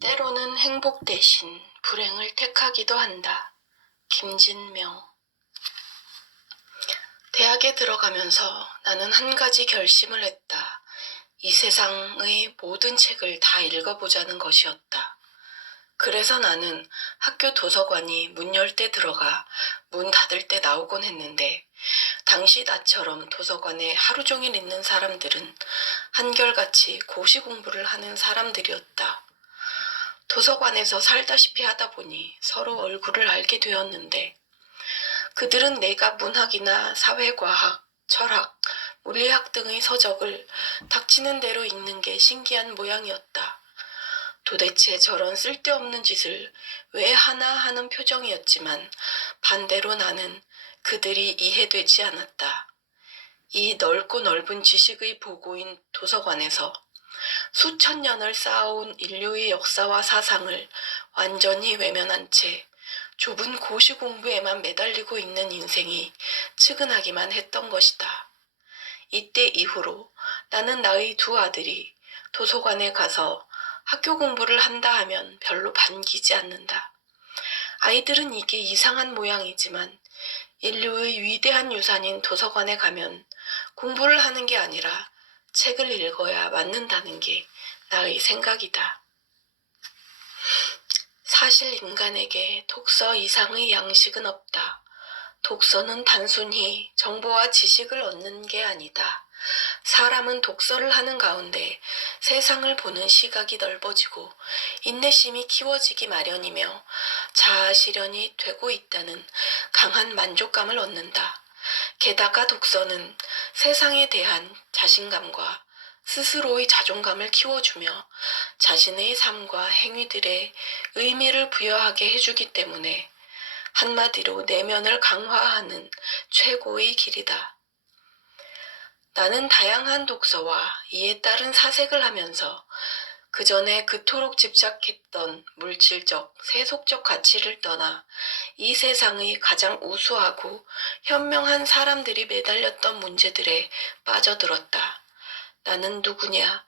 때로는 행복 대신 불행을 택하기도 한다. 김진명. 대학에 들어가면서 나는 한 가지 결심을 했다. 이 세상의 모든 책을 다 읽어보자는 것이었다. 그래서 나는 학교 도서관이 문 열 때 들어가 문 닫을 때 나오곤 했는데, 당시 나처럼 도서관에 하루 종일 있는 사람들은 한결같이 고시 공부를 하는 사람들이었다. 도서관에서 살다시피 하다 보니 서로 얼굴을 알게 되었는데, 그들은 내가 문학이나 사회과학, 철학, 물리학 등의 서적을 닥치는 대로 읽는 게 신기한 모양이었다. 도대체 저런 쓸데없는 짓을 왜 하나 하는 표정이었지만, 반대로 나는 그들이 이해되지 않았다. 이 넓고 넓은 지식의 보고인 도서관에서 수천 년을 쌓아온 인류의 역사와 사상을 완전히 외면한 채 좁은 고시 공부에만 매달리고 있는 인생이 측은하기만 했던 것이다. 이때 이후로 나는 나의 두 아들이 도서관에 가서 학교 공부를 한다 하면 별로 반기지 않는다. 아이들은 이게 이상한 모양이지만, 인류의 위대한 유산인 도서관에 가면 공부를 하는 게 아니라 책을 읽어야 맞는다는 게 나의 생각이다. 사실 인간에게 독서 이상의 양식은 없다. 독서는 단순히 정보와 지식을 얻는 게 아니다. 사람은 독서를 하는 가운데 세상을 보는 시각이 넓어지고 인내심이 키워지기 마련이며 자아 실현이 되고 있다는 강한 만족감을 얻는다. 게다가 독서는 세상에 대한 자신감과 스스로의 자존감을 키워주며 자신의 삶과 행위들에 의미를 부여하게 해주기 때문에 한마디로 내면을 강화하는 최고의 길이다. 나는 다양한 독서와 이에 따른 사색을 하면서 그전에 그토록 집착했던 물질적, 세속적 가치를 떠나 이 세상의 가장 우수하고 현명한 사람들이 매달렸던 문제들에 빠져들었다. 나는 누구냐?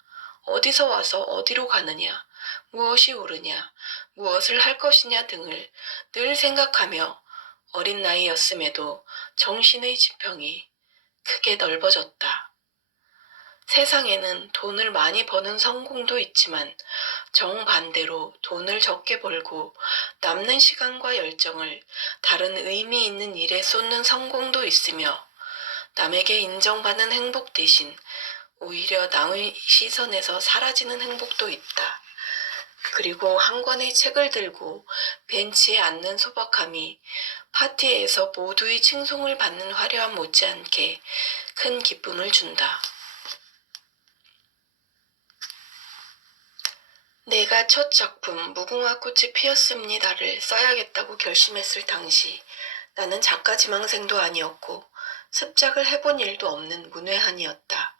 어디서 와서 어디로 가느냐? 무엇이 옳으냐? 무엇을 할 것이냐 등을 늘 생각하며 어린 나이였음에도 정신의 지평이 크게 넓어졌다. 세상에는 돈을 많이 버는 성공도 있지만, 정반대로 돈을 적게 벌고 남는 시간과 열정을 다른 의미 있는 일에 쏟는 성공도 있으며, 남에게 인정받는 행복 대신 오히려 남의 시선에서 사라지는 행복도 있다. 그리고 한 권의 책을 들고 벤치에 앉는 소박함이 파티에서 모두의 칭송을 받는 화려함 못지않게 큰 기쁨을 준다. 내가 첫 작품 무궁화 꽃이 피었습니다를 써야겠다고 결심했을 당시, 나는 작가 지망생도 아니었고 습작을 해본 일도 없는 문외한이었다.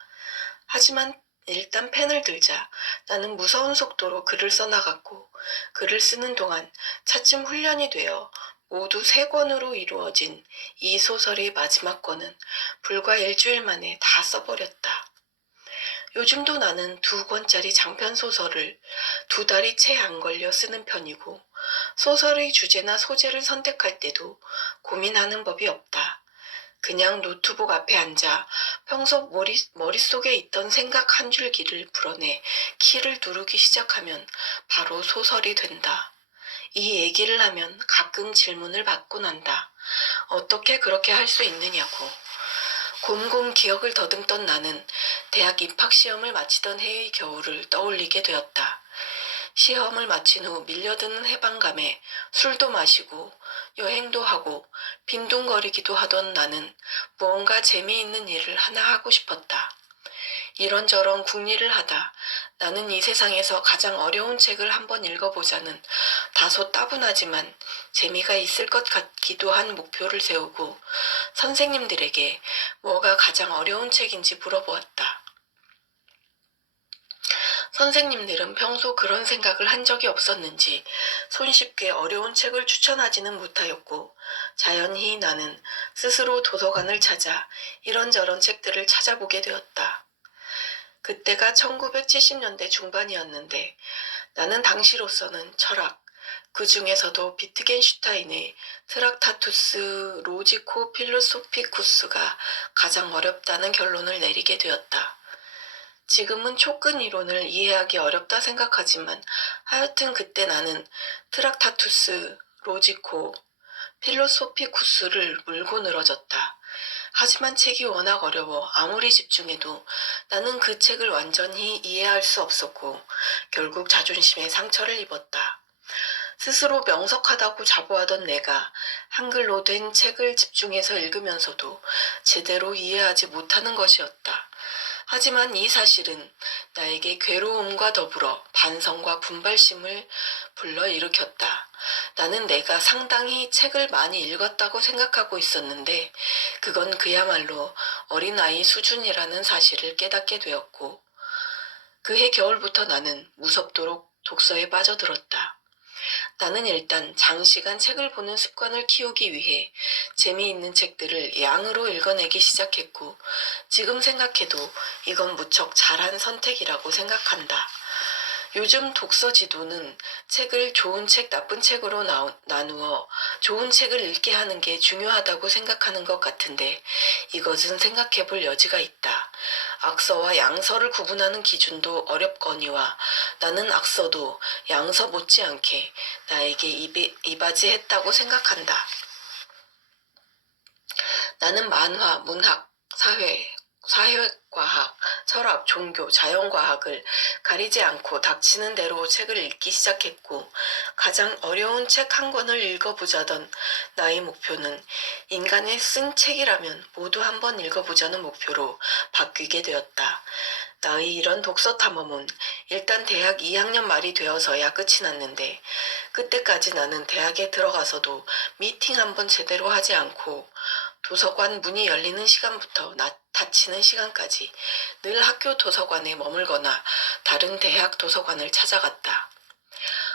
하지만 일단 펜을 들자 나는 무서운 속도로 글을 써나갔고, 글을 쓰는 동안 차츰 훈련이 되어 모두 3권으로 이루어진 이 소설의 마지막 권은 불과 일주일 만에 다 써버렸다. 요즘도 나는 2권짜리 장편소설을 2달이 채 안 걸려 쓰는 편이고, 소설의 주제나 소재를 선택할 때도 고민하는 법이 없다. 그냥 노트북 앞에 앉아 평소 머릿속에 있던 생각 한 줄기를 풀어내 키를 누르기 시작하면 바로 소설이 된다. 이 얘기를 하면 가끔 질문을 받곤 한다. 어떻게 그렇게 할 수 있느냐고. 곰곰 기억을 더듬던 나는 대학 입학시험을 마치던 해의 겨울을 떠올리게 되었다. 시험을 마친 후 밀려드는 해방감에 술도 마시고 여행도 하고 빈둥거리기도 하던 나는 무언가 재미있는 일을 하나 하고 싶었다. 이런저런 궁리를 하다 나는 이 세상에서 가장 어려운 책을 한번 읽어보자는 다소 따분하지만 재미가 있을 것 같기도 한 목표를 세우고 선생님들에게 뭐가 가장 어려운 책인지 물어보았다. 선생님들은 평소 그런 생각을 한 적이 없었는지 손쉽게 어려운 책을 추천하지는 못하였고, 자연히 나는 스스로 도서관을 찾아 이런저런 책들을 찾아보게 되었다. 그때가 1970년대 중반이었는데 나는 당시로서는 철학, 그 중에서도 비트겐슈타인의 트락타투스 로지코 필로소피쿠스가 가장 어렵다는 결론을 내리게 되었다. 지금은 촉근 이론을 이해하기 어렵다 생각하지만 하여튼 그때 나는 트락타투스 로지코 필로소피쿠스를 물고 늘어졌다. 하지만 책이 워낙 어려워 아무리 집중해도 나는 그 책을 완전히 이해할 수 없었고 결국 자존심에 상처를 입었다. 스스로 명석하다고 자부하던 내가 한글로 된 책을 집중해서 읽으면서도 제대로 이해하지 못하는 것이었다. 하지만 이 사실은 나에게 괴로움과 더불어 반성과 분발심을 불러일으켰다. 나는 내가 상당히 책을 많이 읽었다고 생각하고 있었는데 그건 그야말로 어린아이 수준이라는 사실을 깨닫게 되었고 그해 겨울부터 나는 무섭도록 독서에 빠져들었다. 나는 일단 장시간 책을 보는 습관을 키우기 위해 재미있는 책들을 양으로 읽어내기 시작했고 지금 생각해도 이건 무척 잘한 선택이라고 생각한다. 요즘 독서 지도는 책을 좋은 책, 나쁜 책으로 나누어 좋은 책을 읽게 하는 게 중요하다고 생각하는 것 같은데 이것은 생각해 볼 여지가 있다. 악서와 양서를 구분하는 기준도 어렵거니와 나는 악서도 양서 못지않게 나에게 이바지했다고 생각한다. 나는 만화, 문학, 사회과학, 철학, 종교, 자연과학을 가리지 않고 닥치는 대로 책을 읽기 시작했고 가장 어려운 책 한 권을 읽어보자던 나의 목표는 인간의 쓴 책이라면 모두 한번 읽어보자는 목표로 바뀌게 되었다. 나의 이런 독서 탐험은 일단 대학 2학년 말이 되어서야 끝이 났는데 그때까지 나는 대학에 들어가서도 미팅 한번 제대로 하지 않고 도서관 문이 열리는 시간부터 닫히는 시간까지 늘 학교 도서관에 머물거나 다른 대학 도서관을 찾아갔다.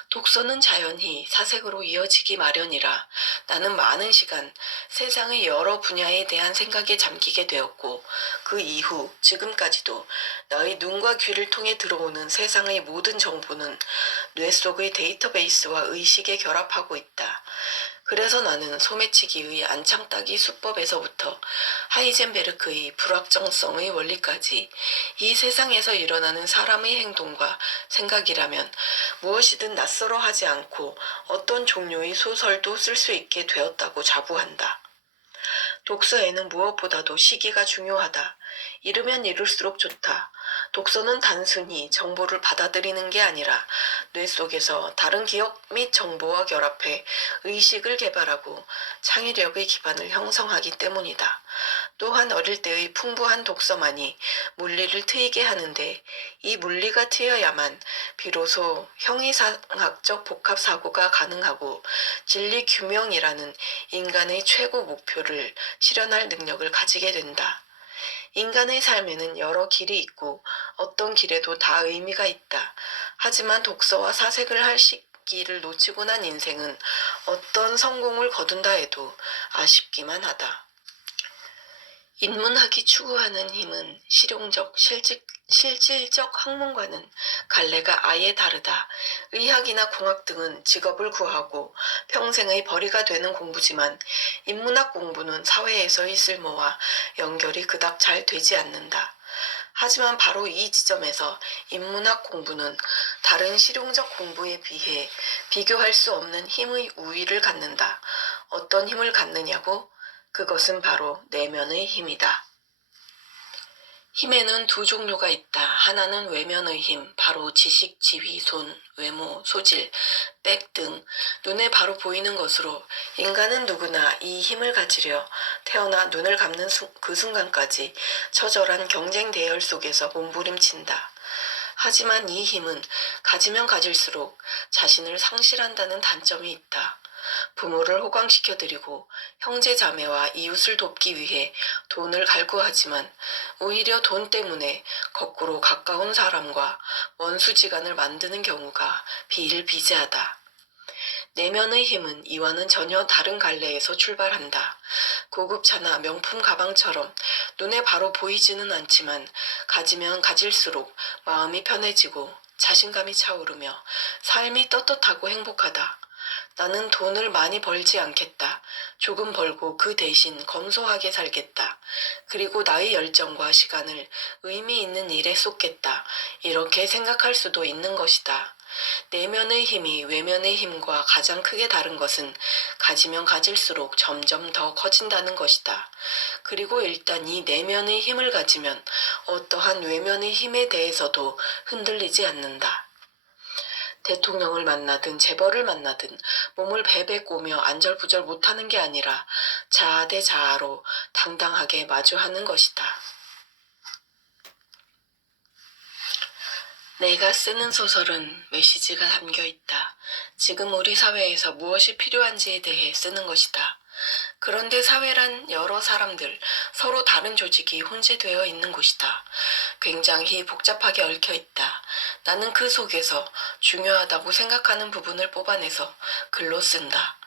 독서는 자연히 사색으로 이어지기 마련이라 나는 많은 시간 세상의 여러 분야에 대한 생각에 잠기게 되었고 그 이후 지금까지도 나의 눈과 귀를 통해 들어오는 세상의 모든 정보는 뇌 속의 데이터베이스와 의식에 결합하고 있다. 그래서 나는 소매치기의 안창따기 수법에서부터 하이젠베르크의 불확정성의 원리까지 이 세상에서 일어나는 사람의 행동과 생각이라면 무엇이든 낯설어 하지 않고 어떤 종류의 소설도 쓸 수 있게 되었다고 자부한다. 독서에는 무엇보다도 시기가 중요하다. 이르면 이룰수록 좋다. 독서는 단순히 정보를 받아들이는 게 아니라 뇌 속에서 다른 기억 및 정보와 결합해 의식을 개발하고 창의력의 기반을 형성하기 때문이다. 또한 어릴 때의 풍부한 독서만이 물리를 트이게 하는데 이 물리가 트여야만 비로소 형이상학적 복합사고가 가능하고 진리 규명이라는 인간의 최고 목표를 실현할 능력을 가지게 된다. 인간의 삶에는 여러 길이 있고 어떤 길에도 다 의미가 있다. 하지만 독서와 사색을 할 시기를 놓치고 난 인생은 어떤 성공을 거둔다 해도 아쉽기만 하다. 인문학이 추구하는 힘은 실용적, 실질적 학문과는 갈래가 아예 다르다. 의학이나 공학 등은 직업을 구하고 평생의 벌이가 되는 공부지만 인문학 공부는 사회에서의 쓸모와 연결이 그닥 잘 되지 않는다. 하지만 바로 이 지점에서 인문학 공부는 다른 실용적 공부에 비해 비교할 수 없는 힘의 우위를 갖는다. 어떤 힘을 갖느냐고? 그것은 바로 내면의 힘이다. 힘에는 두 종류가 있다. 하나는 외면의 힘, 바로 지식, 지위, 손, 외모, 소질, 백 등 눈에 바로 보이는 것으로 인간은 누구나 이 힘을 가지려 태어나 눈을 감는 그 순간까지 처절한 경쟁 대열 속에서 몸부림친다. 하지만 이 힘은 가지면 가질수록 자신을 상실한다는 단점이 있다. 부모를 호강시켜드리고 형제 자매와 이웃을 돕기 위해 돈을 갈구하지만 오히려 돈 때문에 거꾸로 가까운 사람과 원수지간을 만드는 경우가 비일비재하다. 내면의 힘은 이와는 전혀 다른 갈래에서 출발한다. 고급차나 명품 가방처럼 눈에 바로 보이지는 않지만 가지면 가질수록 마음이 편해지고 자신감이 차오르며 삶이 떳떳하고 행복하다. 나는 돈을 많이 벌지 않겠다. 조금 벌고 그 대신 검소하게 살겠다. 그리고 나의 열정과 시간을 의미 있는 일에 쏟겠다. 이렇게 생각할 수도 있는 것이다. 내면의 힘이 외면의 힘과 가장 크게 다른 것은 가지면 가질수록 점점 더 커진다는 것이다. 그리고 일단 이 내면의 힘을 가지면 어떠한 외면의 힘에 대해서도 흔들리지 않는다. 대통령을 만나든 재벌을 만나든 몸을 베베 꼬며 안절부절 못하는 게 아니라 자아 대 자아로 당당하게 마주하는 것이다. 내가 쓰는 소설은 메시지가 담겨 있다. 지금 우리 사회에서 무엇이 필요한지에 대해 쓰는 것이다. 그런데 사회란 여러 사람들, 서로 다른 조직이 혼재되어 있는 곳이다. 굉장히 복잡하게 얽혀 있다. 나는 그 속에서 중요하다고 생각하는 부분을 뽑아내서 글로 쓴다.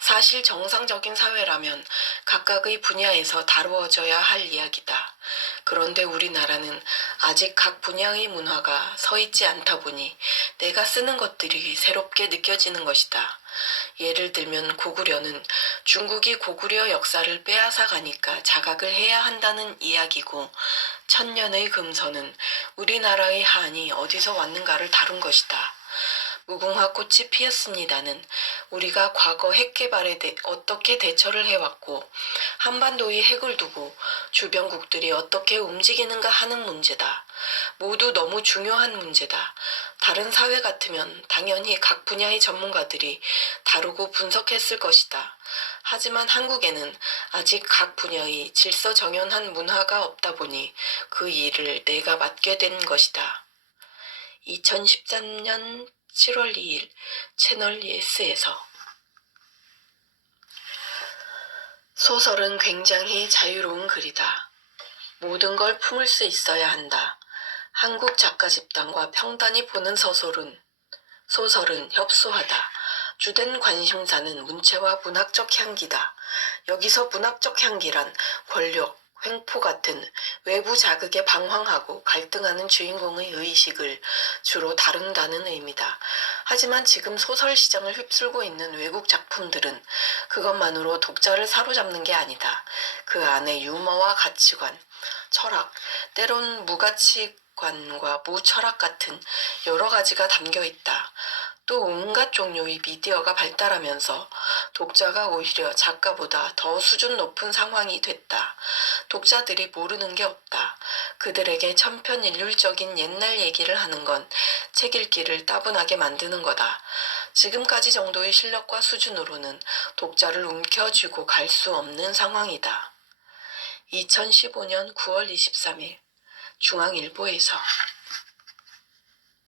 사실 정상적인 사회라면 각각의 분야에서 다루어져야 할 이야기다. 그런데 우리나라는 아직 각 분야의 문화가 서 있지 않다 보니 내가 쓰는 것들이 새롭게 느껴지는 것이다. 예를 들면 고구려는 중국이 고구려 역사를 빼앗아 가니까 자각을 해야 한다는 이야기고, 천년의 금서는 우리나라의 한이 어디서 왔는가를 다룬 것이다. 무궁화 꽃이 피었습니다는 우리가 과거 핵 개발에 어떻게 대처를 해왔고 한반도의 핵을 두고 주변국들이 어떻게 움직이는가 하는 문제다. 모두 너무 중요한 문제다. 다른 사회 같으면 당연히 각 분야의 전문가들이 다루고 분석했을 것이다. 하지만 한국에는 아직 각 분야의 질서정연한 문화가 없다 보니 그 일을 내가 맡게 된 것이다. 2013년 7월 2일 채널 예스에서. 소설은 굉장히 자유로운 글이다. 모든 걸 품을 수 있어야 한다. 한국 작가 집단과 평단이 보는 소설은 협소하다. 주된 관심사는 문체와 문학적 향기다. 여기서 문학적 향기란 권력, 횡포 같은 외부 자극에 방황하고 갈등하는 주인공의 의식을 주로 다룬다는 의미다. 하지만 지금 소설 시장을 휩쓸고 있는 외국 작품들은 그것만으로 독자를 사로잡는 게 아니다. 그 안에 유머와 가치관, 철학, 때론 무가치관과 무철학 같은 여러 가지가 담겨 있다. 또 온갖 종류의 미디어가 발달하면서 독자가 오히려 작가보다 더 수준 높은 상황이 됐다. 독자들이 모르는 게 없다. 그들에게 천편일률적인 옛날 얘기를 하는 건 책 읽기를 따분하게 만드는 거다. 지금까지 정도의 실력과 수준으로는 독자를 움켜쥐고 갈 수 없는 상황이다. 2015년 9월 23일 중앙일보에서.